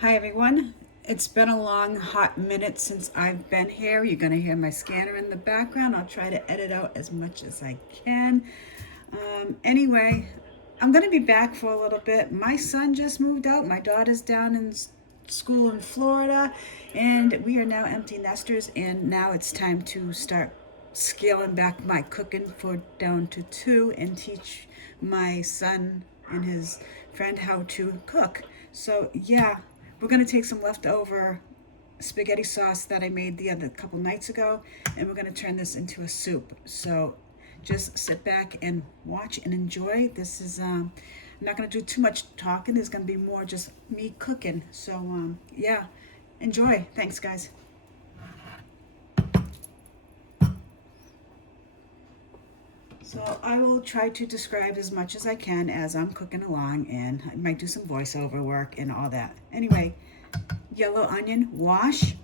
Hi everyone. It's been a long hot minute since I've been here. You're going to hear my scanner in the background. I'll try to edit out as much as I can. Anyway, I'm going to be back for a little bit. My son just moved out. My daughter's down in school in Florida, and we are now empty nesters, and now it's time to start scaling back my cooking for down to two and teach my son and his friend how to cook. So yeah, we're gonna take some leftover spaghetti sauce that I made the other couple nights ago, and we're gonna turn this into a soup. So just sit back and watch and enjoy. This is I'm not gonna do too much talking. There's gonna be more just me cooking. So yeah, enjoy. Thanks, guys. So I will try to describe as much as I can as I'm cooking along, and I might do some voiceover work and all that. Anyway, yellow onion, wash.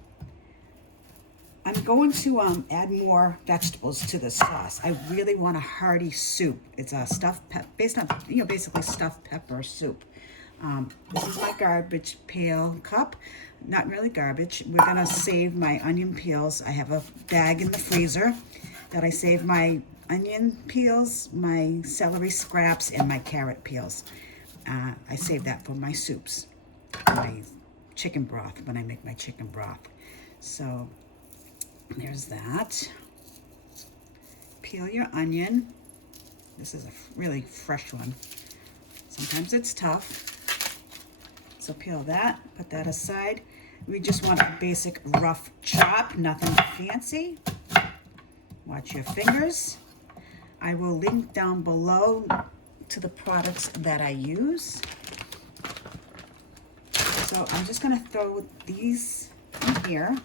I'm going to add more vegetables to the sauce. I really want a hearty soup. It's a based on, basically stuffed pepper soup. This is my garbage pail cup. Not really garbage. We're gonna save my onion peels. I have a bag in the freezer that I save my onion peels, my celery scraps, and my carrot peels. I save that for my soups, my chicken broth, when I make my chicken broth. So there's that. Peel your onion. This is a really fresh one. Sometimes it's tough. So peel that, put that aside. We just want a basic rough chop, nothing fancy. Watch your fingers. I will link down below to the products that I use. So I'm just gonna throw these in here.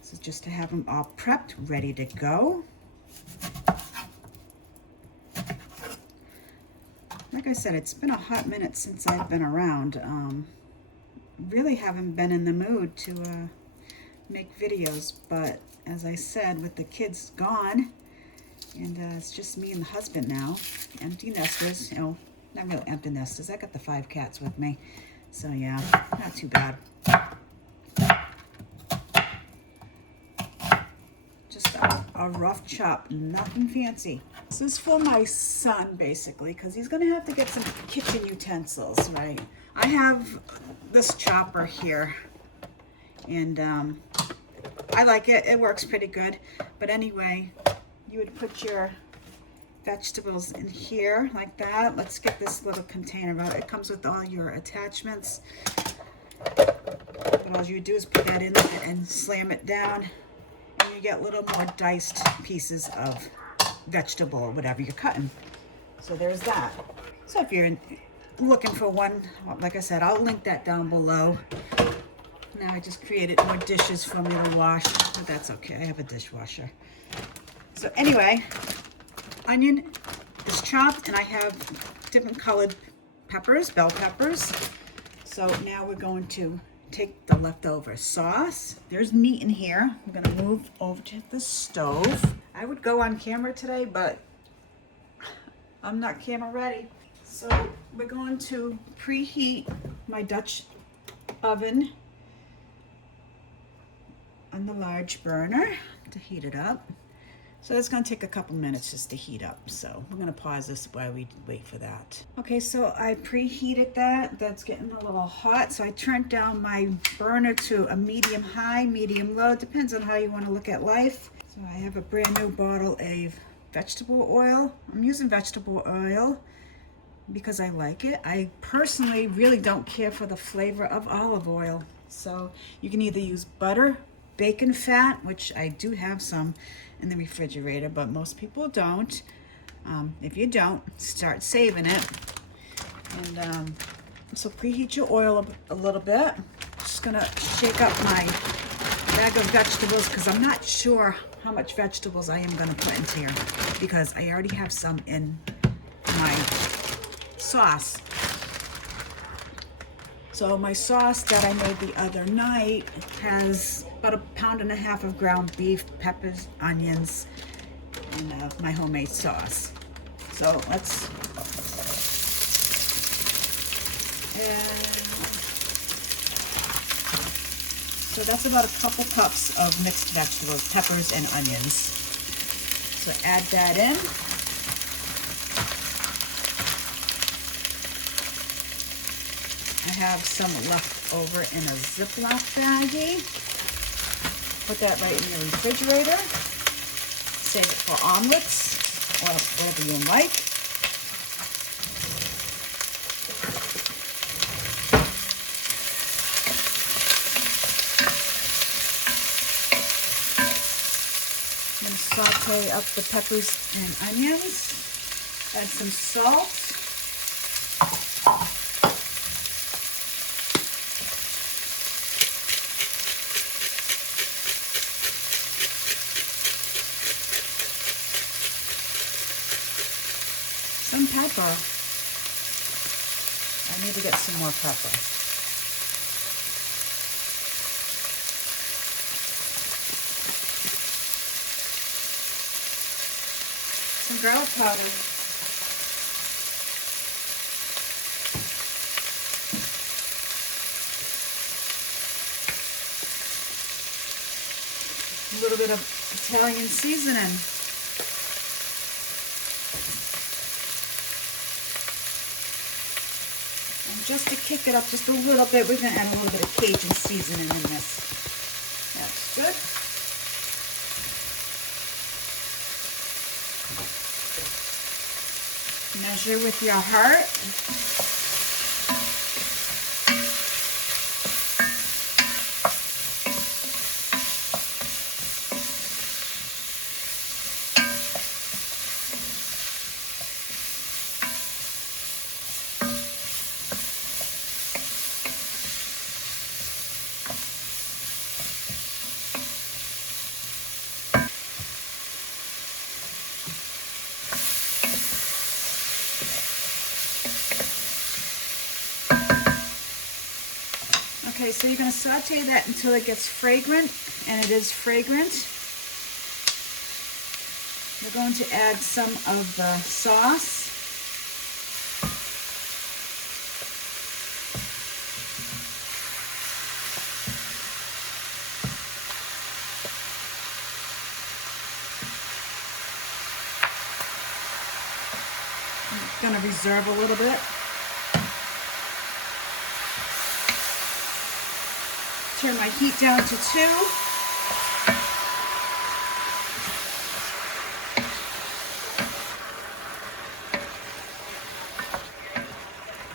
So just to have them all prepped, ready to go. Like I said, it's been a hot minute since I've been around. Really haven't been in the mood to make videos, but as I said, with the kids gone, and it's just me and the husband now, empty nesters, not really empty nesters. I got the 5 cats with me, so yeah, not too bad. Just a rough chop, nothing fancy. This is for my son, basically, because he's gonna have to get some kitchen utensils, right? I have this chopper here, and I like it. It works pretty good. But anyway, you would put your vegetables in here like that. Let's get this little container out. It comes with all your attachments. But all you do is put that in and slam it down, and you get little more diced pieces of vegetable or whatever you're cutting. So there's that. So if you're looking for one, like I said, I'll link that down below. Now I just created more dishes for me to wash, but that's okay. I have a dishwasher. So anyway, onion is chopped, and I have different colored peppers, bell peppers. So now we're going to take the leftover sauce. There's meat in here. I'm gonna move over to the stove. I would go on camera today, but I'm not camera ready. So we're going to preheat my Dutch oven on the large burner to heat it up. So it's gonna take a couple minutes just to heat up. So we're gonna pause this while we wait for that. Okay, so I preheated that. That's getting a little hot. So I turned down my burner to a medium high, medium low. Depends on how you wanna look at life. So I have a brand new bottle of vegetable oil. I'm using vegetable oil because I like it. I personally really don't care for the flavor of olive oil. So you can either use butter, bacon fat, which I do have some in the refrigerator, but most people don't. If you don't, start saving it. And so preheat your oil a little bit. Just gonna shake up my bag of vegetables because I'm not sure how much vegetables I am gonna put into here because I already have some in my sauce. So my sauce that I made the other night has about 1.5 pounds of ground beef, peppers, onions, and my homemade sauce. So let's And so that's about a couple cups of mixed vegetables, peppers and onions. So add that in. I have some left over in a Ziploc baggie. Put that right in the refrigerator. Save it for omelets or whatever you like. I'm going to saute up the peppers and onions. Add some salt. Some pepper. I need to get some more pepper. Some garlic powder. A little bit of Italian seasoning. And just to kick it up just a little bit, we're going to add a little bit of Cajun seasoning in this. That's good. Measure with your heart. Okay, so you're going to saute that until it gets fragrant, and it is fragrant. We're going to add some of the sauce. I'm going to reserve a little bit. Turn my heat down to 2.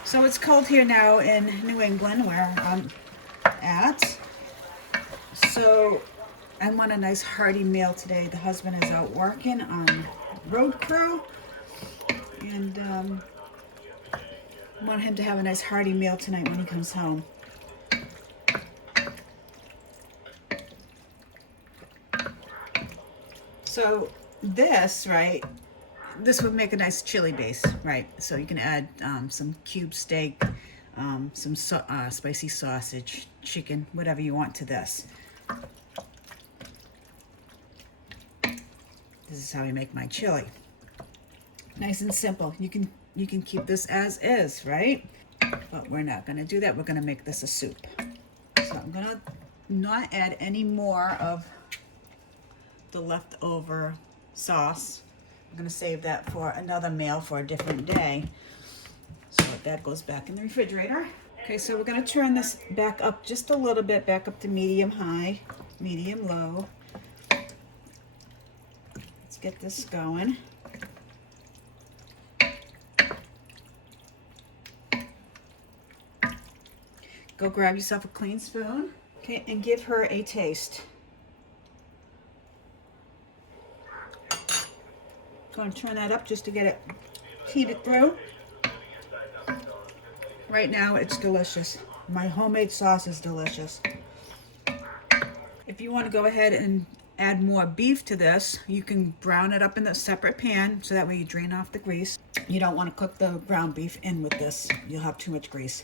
So it's cold here now in New England where I'm at. So I want a nice hearty meal today. The husband is out working on road crew, and I want him to have a nice hearty meal tonight when he comes home. So this, right, this would make a nice chili base, right? So you can add some cube steak, some spicy sausage, chicken, whatever you want to this. This is how I make my chili. Nice and simple. You can keep this as is, right? But we're not gonna do that. We're gonna make this a soup. So I'm gonna not add any more of the leftover sauce. I'm gonna save that for another meal for a different day. So that goes back in the refrigerator. Okay, so we're gonna turn this back up just a little bit, back up to medium high, medium low. Let's get this going. Go grab yourself a clean spoon, okay, and give her a taste. Going to turn that up just to get it heated through. Right now it's delicious. My homemade sauce is delicious. If you want to go ahead and add more beef to this, you can brown it up in a separate pan so that way you drain off the grease. You don't want to cook the ground beef in with this. You'll have too much grease.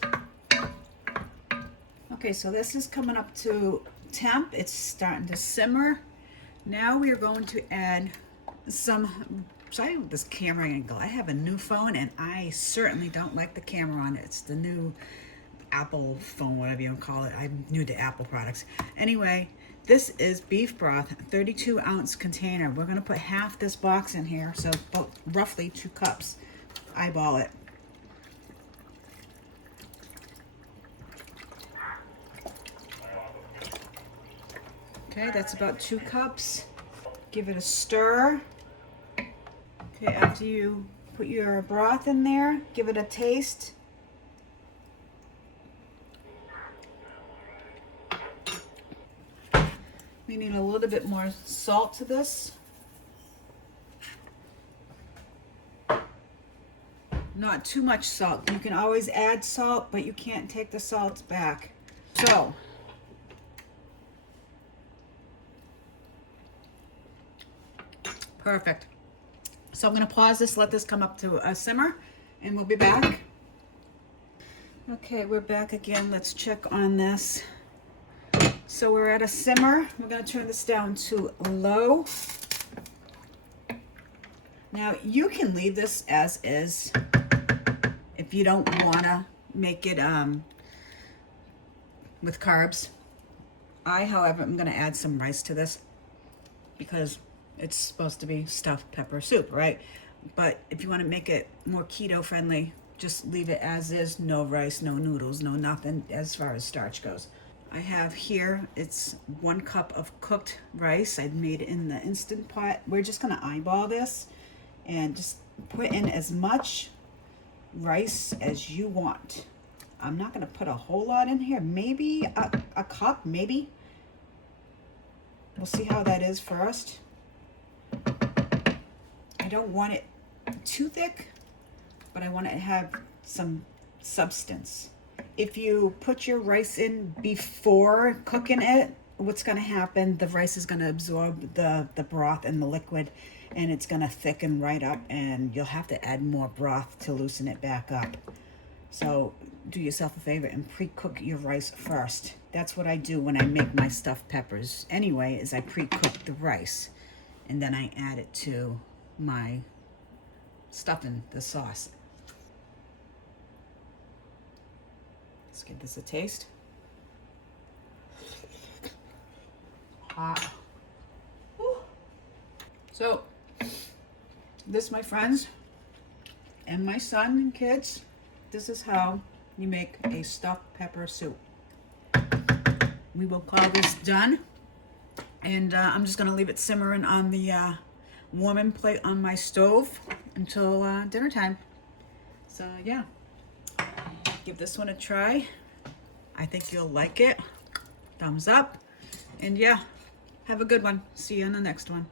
Okay, so this is coming up to temp. It's starting to simmer. Now we are going to add some, sorry with this camera angle. I have a new phone and I certainly don't like the camera on it. It's the new apple phone, whatever you want to call it. I'm new to Apple products. Anyway, this is beef broth, 32-ounce container. We're going to put half this box in here, so about roughly 2 cups. Eyeball it. Okay, that's about 2 cups. Give it a stir. Okay, after you put your broth in there, give it a taste. We need a little bit more salt to this. Not too much salt. You can always add salt, but you can't take the salt back. So, perfect. So I'm going to pause this, let this come up to a simmer, and we'll be back. Okay, we're back again. Let's check on this. So we're at a simmer. We're going to turn this down to low. Now you can leave this as is if you don't want to make it with carbs. I, however, am going to add some rice to this because it's supposed to be stuffed pepper soup, right? But if you want to make it more keto friendly, just leave it as is. No rice, no noodles, no nothing as far as starch goes. I have here, it's 1 cup of cooked rice. I made it in the Instant Pot. We're just going to eyeball this and just put in as much rice as you want. I'm not going to put a whole lot in here. Maybe a cup, maybe. We'll see how that is first. I don't want it too thick, but I want it to have some substance. If you put your rice in before cooking it, what's going to happen, the rice is going to absorb the broth and the liquid, and it's going to thicken right up, and you'll have to add more broth to loosen it back up. So do yourself a favor and pre-cook your rice first. That's what I do when I make my stuffed peppers anyway, is I pre-cook the rice, and then I add it to my stuffing, the sauce. Let's give this a taste. Hot. Woo. So, this, my friends, and my son and kids, this is how you make a stuffed pepper soup. We will call this done. And I'm just going to leave it simmering on the warming plate on my stove until dinner time. So, yeah. Give this one a try. I think you'll like it. Thumbs up. And yeah, have a good one. See you on the next one.